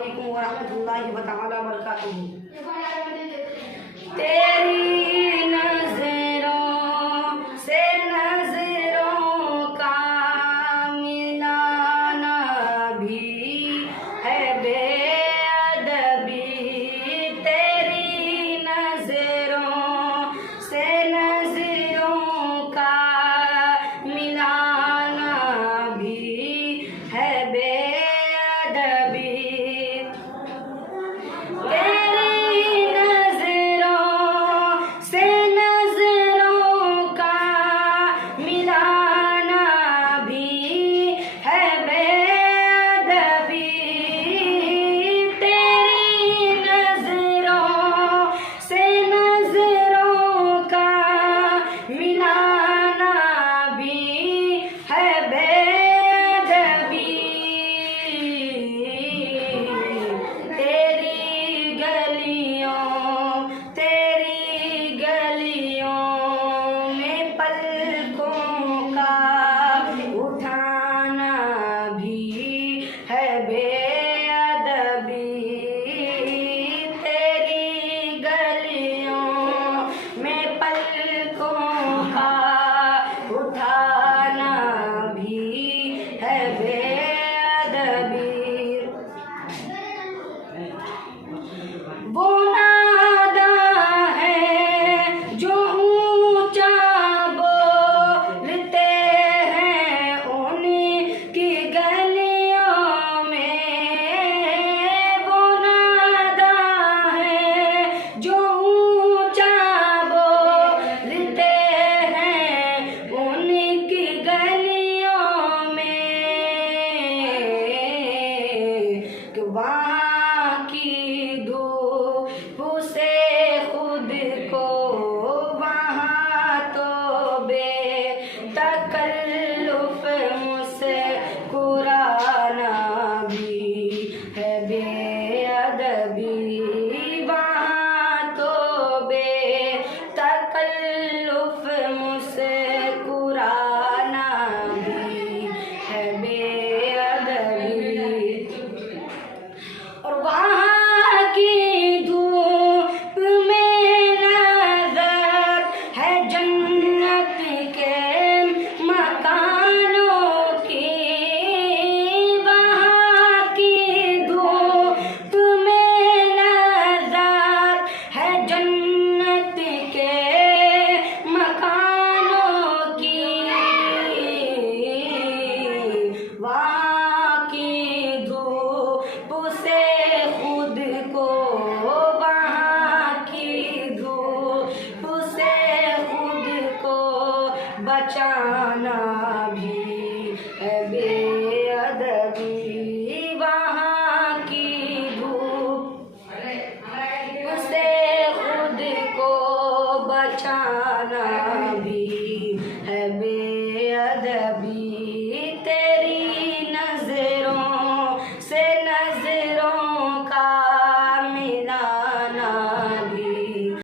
वालेकुम वरहमतुल्लाहि व तआला बरकातुहू। तेरी नजरों से नजरों का मिलाना भी है बेअदबी। तेरी नजरों से नजरों का मिलाना भी है बेअदबी। वो नादा है जो ऊंचा बोलते हैं उनकी गलियों में। वो नादा है जो ऊंचा बोलते हैं उनकी गलियों में। कि वहाँ की धूप से खुद को वहाँ तो बेतकल्लुफ मुस्कुराना भी है बेअदबी। वहाँ तो बेतकल्लुफ मुस्कुराना भी है बेअदबी। और वहाँ की धूप में नजर है जन्नत के मकानों की। वहाँ की धूप में नजर है जन्नत के मकानों की। वहाँ की धूप से खुद को वहाँ की धूप से खुद को बचाना भी है बेअदबी। वहाँ की धूप से खुद को बचाना भी है बेअदबी।